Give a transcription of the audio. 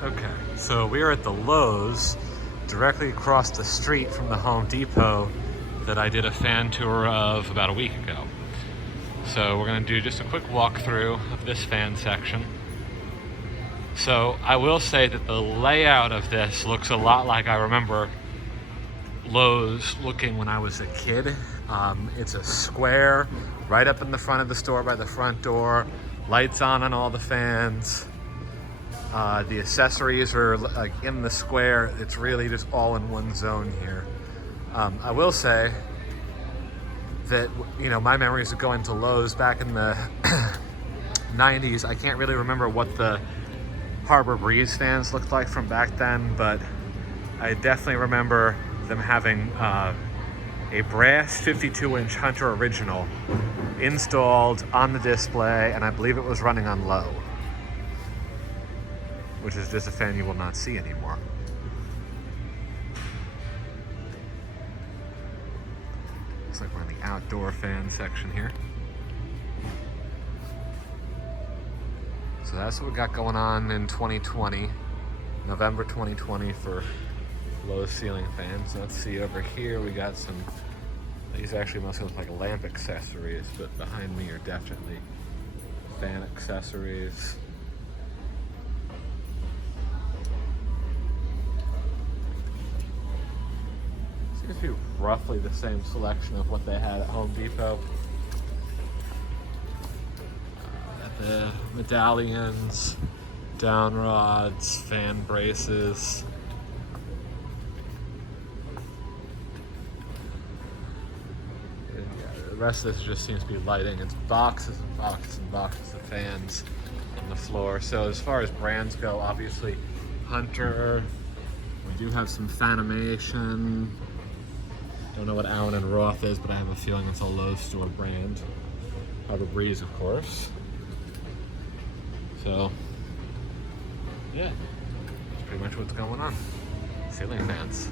Okay, so we are at the Lowe's directly across the street from the Home Depot that I did a fan tour of about a week ago. So we're gonna do just a quick walkthrough of this fan section. So I will say that the layout of this looks a lot like I remember Lowe's looking when I was a kid. It's a square right up in the front of the store by the front door, lights on all the fans. The accessories are like in the square. It's really just all in one zone here. I will say that, you know, my memories of going to Lowe's back in the 90s, I can't really remember what the Harbor Breeze fans looked like from back then, but I definitely remember them having a brass 52-inch Hunter Original installed on the display, and I believe it was running on low, which is just a fan you will not see anymore. Looks like we're in the outdoor fan section here. So that's what we got going on in 2020, November 2020 for Lowe's ceiling fans. Let's see, over here we got some, these actually mostly look like lamp accessories, but behind me are definitely fan accessories. Seems to be roughly the same selection of what they had at Home Depot. The medallions, downrods, fan braces. The rest of this just seems to be lighting. It's boxes and boxes and boxes of fans on the floor. So as far as brands go, obviously Hunter. We do have some Fanimation. Don't know what Allen and Roth is, but I have a feeling it's a Lowe's store brand. Harbor Breeze, of course. So, yeah, that's pretty much what's going on. Ceiling fans.